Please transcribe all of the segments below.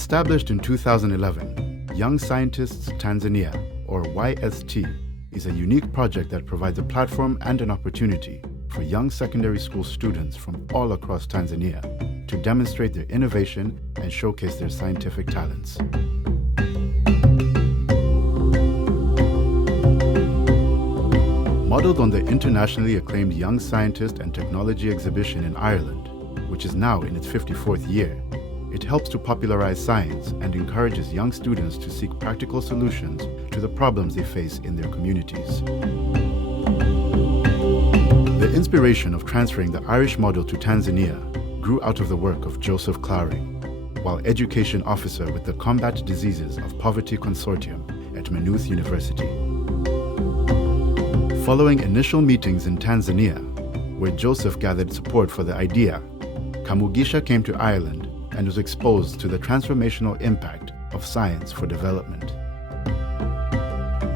Established in 2011, Young Scientists Tanzania, or YST, is a unique project that provides a platform and an opportunity for young secondary school students from all across Tanzania to demonstrate their innovation and showcase their scientific talents. Modeled on the internationally acclaimed Young Scientist and Technology exhibition in Ireland, which is now in its 54th year, it helps to popularize science and encourages young students to seek practical solutions to the problems they face in their communities. The inspiration of transferring the Irish model to Tanzania grew out of the work of Joseph Clary, while education officer with the Combat Diseases of Poverty Consortium at Maynooth University. Following initial meetings in Tanzania, where Joseph gathered support for the idea, Kamugisha came to Ireland and was exposed to the transformational impact of science for development.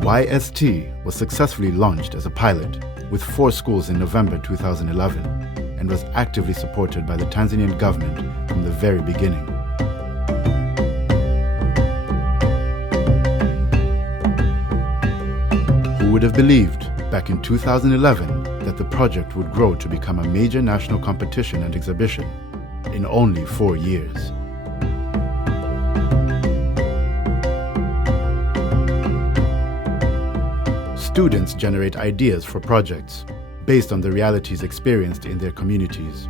YST was successfully launched as a pilot with 4 schools in November 2011 and was actively supported by the Tanzanian government from the very beginning. Who would have believed back in 2011 that the project would grow to become a major national competition and exhibition in only 4 years? Students generate ideas for projects based on the realities experienced in their communities,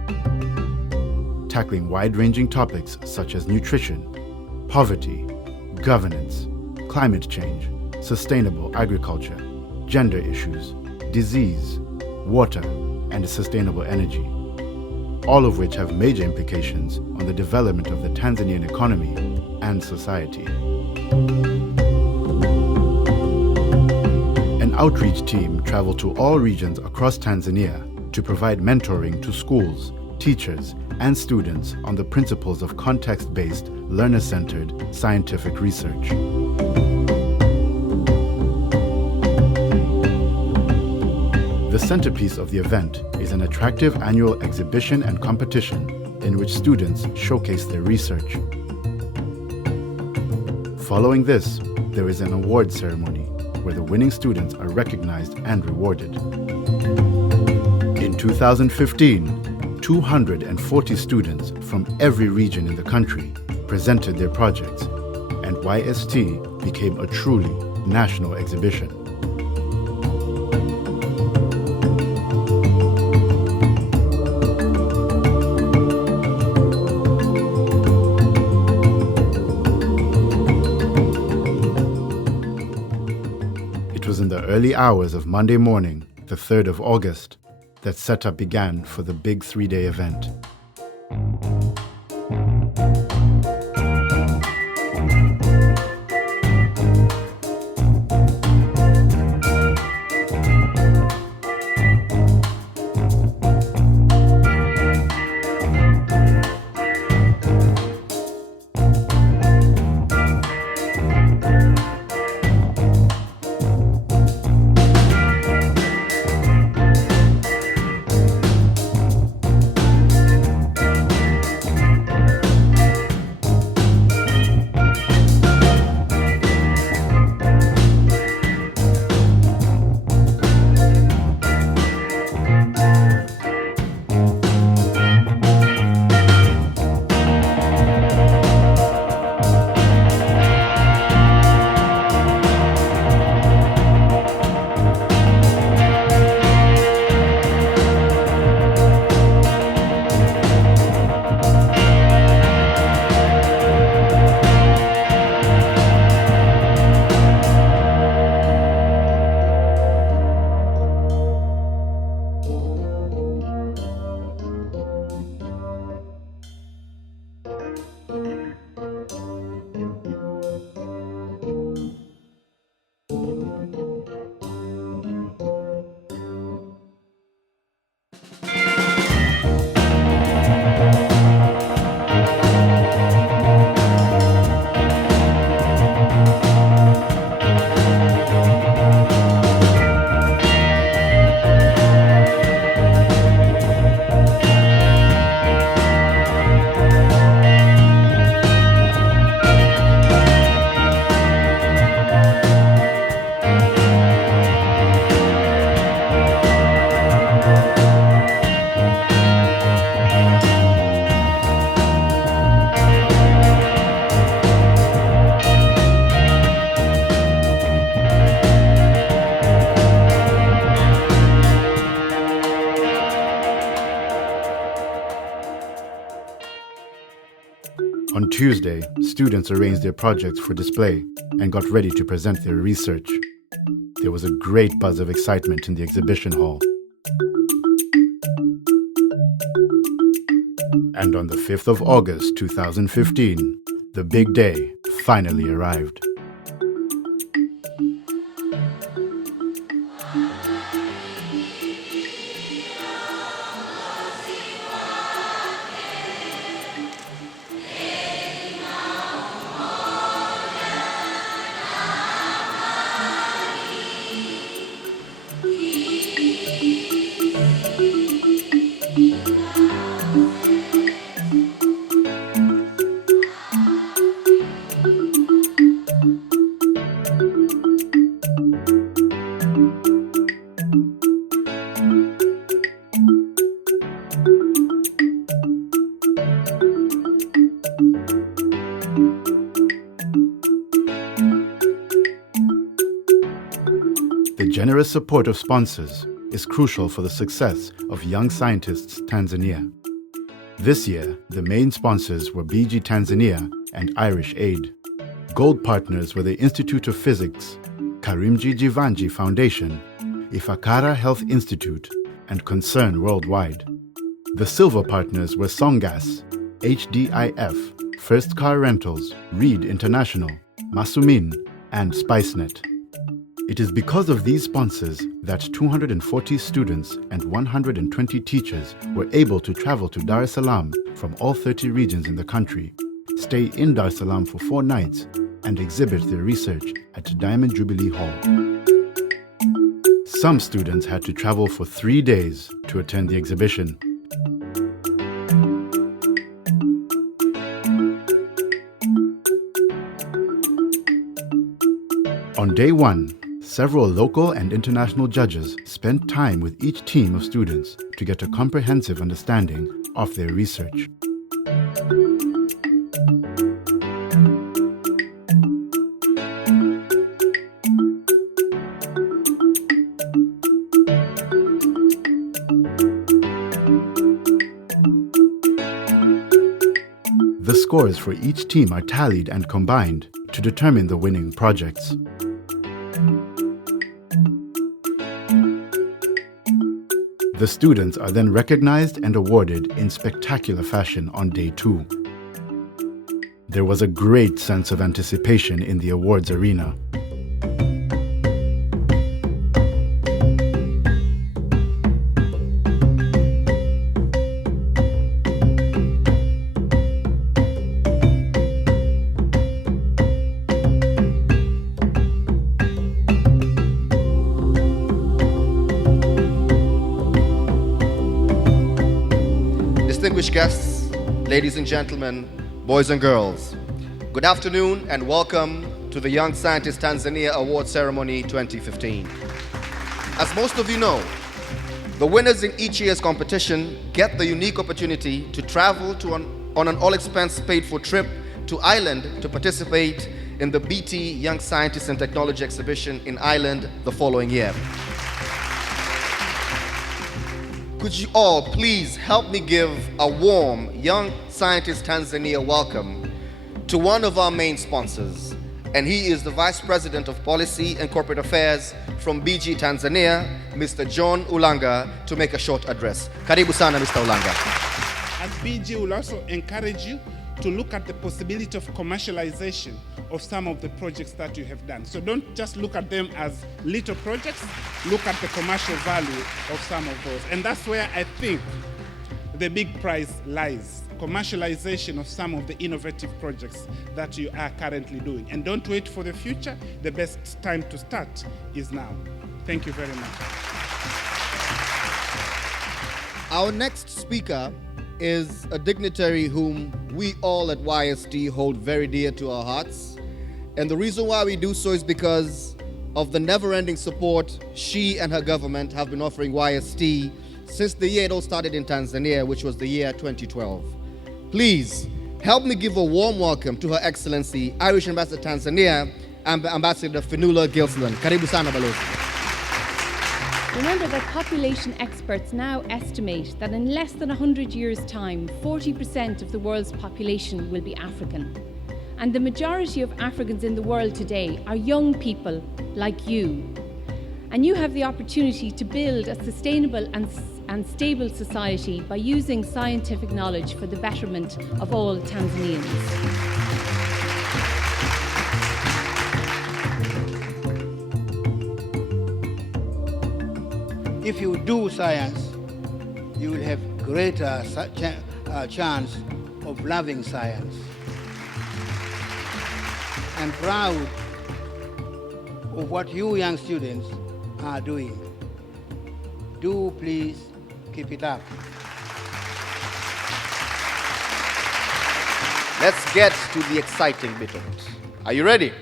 tackling wide-ranging topics such as nutrition, poverty, governance, climate change, sustainable agriculture, gender issues, disease, water, and sustainable energy, all of which have major implications on the development of the Tanzanian economy and society. An outreach team traveled to all regions across Tanzania to provide mentoring to schools, teachers, and students on the principles of context-based, learner-centered scientific research. The centerpiece of the event is an attractive annual exhibition and competition in which students showcase their research. Following this, there is an award ceremony where the winning students are recognized and rewarded. In 2015, 240 students from every region in the country presented their projects, and YST became a truly national exhibition. It was in the early hours of Monday morning, the 3rd of August, that setup began for the big 3-day event. On Tuesday, students arranged their projects for display and got ready to present their research. There was a great buzz of excitement in the exhibition hall. And on the 5th of August 2015, the big day finally arrived. The generous support of sponsors is crucial for the success of Young Scientists Tanzania. This year, the main sponsors were BG Tanzania and Irish Aid. Gold partners were the Institute of Physics, Karimjee Jivanjee Foundation, Ifakara Health Institute, and Concern Worldwide. The silver partners were Songas, HDIF, First Car Rentals, Reed International, Masumin, and SpiceNet. It is because of these sponsors that 240 students and 120 teachers were able to travel to Dar es Salaam from all 30 regions in the country, stay in Dar es Salaam for 4 nights, and exhibit their research at Diamond Jubilee Hall. Some students had to travel for 3 days to attend the exhibition. On day 1, several local and international judges spent time with each team of students to get a comprehensive understanding of their research. The scores for each team are tallied and combined to determine the winning projects. The students are then recognized and awarded in spectacular fashion on day 2. There was a great sense of anticipation in the awards arena. Distinguished guests, ladies and gentlemen, boys and girls, good afternoon and welcome to the Young Scientist Tanzania Award Ceremony 2015. As most of you know, the winners in each year's competition get the unique opportunity to travel on an all-expense paid-for trip to Ireland to participate in the BT Young Scientists and Technology exhibition in Ireland the following year. Could you all please help me give a warm Young Scientist Tanzania welcome to one of our main sponsors, and he is the Vice President of Policy and Corporate Affairs from BG Tanzania, Mr. John Ulanga, to make a short address. Karibu sana, Mr. Ulanga. As BG will also encourage you to look at the possibility of commercialization of some of the projects that you have done. So don't just look at them as little projects, look at the commercial value of some of those. And that's where I think the big prize lies, commercialization of some of the innovative projects that you are currently doing. And don't wait for the future, the best time to start is now. Thank you very much. Our next speaker is a dignitary whom we all at YST hold very dear to our hearts. And the reason why we do so is because of the never-ending support she and her government have been offering YST since the year it all started in Tanzania, which was the year 2012. Please, help me give a warm welcome to Her Excellency, Irish Ambassador to Tanzania, Ambassador Fenula Gilsland. Karibu sana balozi. Remember that population experts now estimate that in less than 100 years' time, 40% of the world's population will be African. And the majority of Africans in the world today are young people like you. And you have the opportunity to build a sustainable and stable society by using scientific knowledge for the betterment of all Tanzanians. If you do science, you will have greater chance of loving science. I'm proud of what you young students are doing. Do please keep it up. Let's get to the exciting bit of it. Are you ready?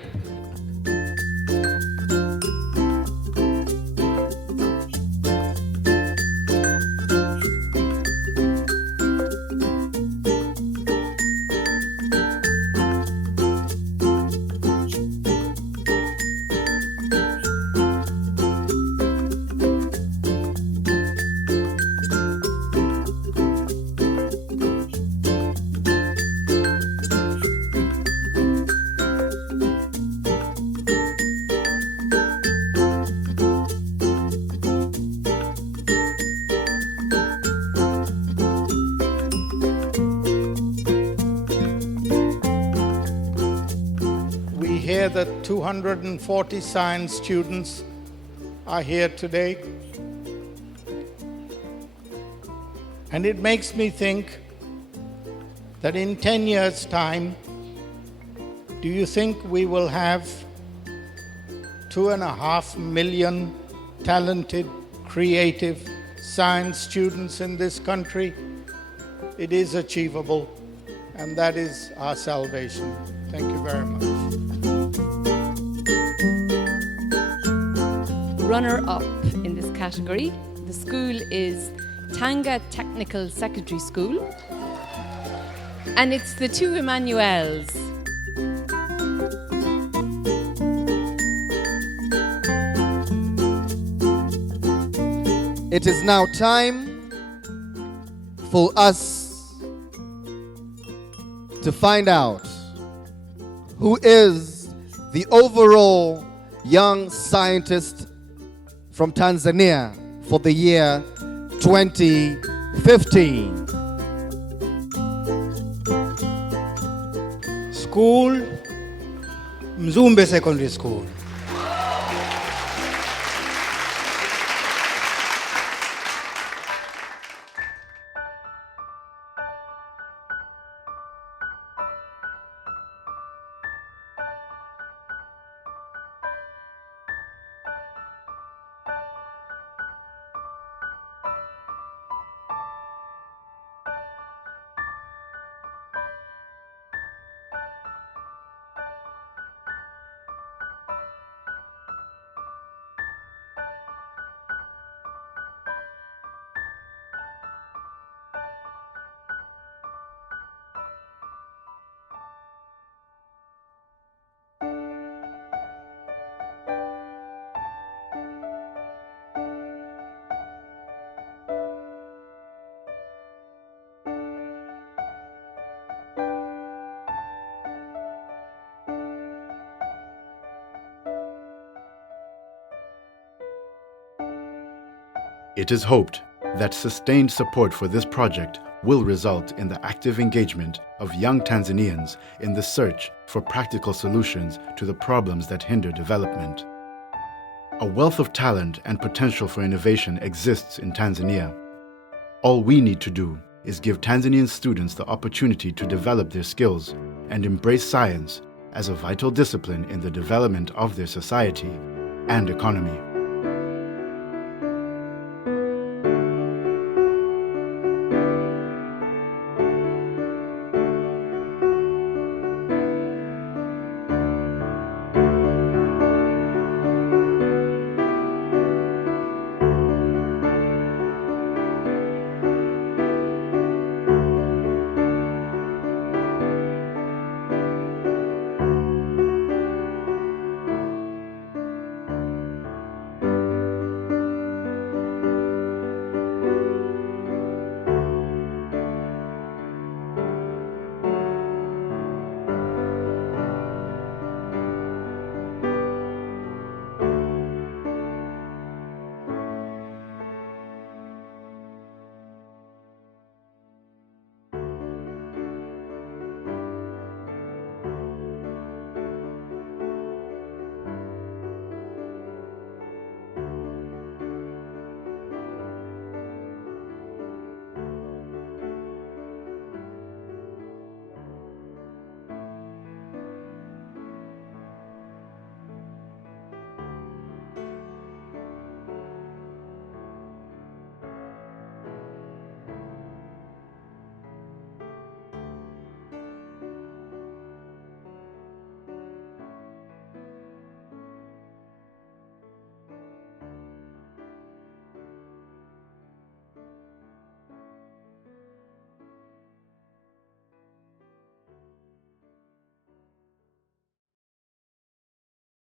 Here that 240 science students are here today. And it makes me think that in 10 years' time, do you think we will have 2.5 million talented, creative science students in this country? It is achievable, and that is our salvation. Thank you very much. Runner-up in this category, the school is Tanga Technical Secondary School, and it's the two Emmanuels. It is now time for us to find out who is the overall young scientist from Tanzania for the year 2015. School, Mzumbe Secondary School. It is hoped that sustained support for this project will result in the active engagement of young Tanzanians in the search for practical solutions to the problems that hinder development. A wealth of talent and potential for innovation exists in Tanzania. All we need to do is give Tanzanian students the opportunity to develop their skills and embrace science as a vital discipline in the development of their society and economy.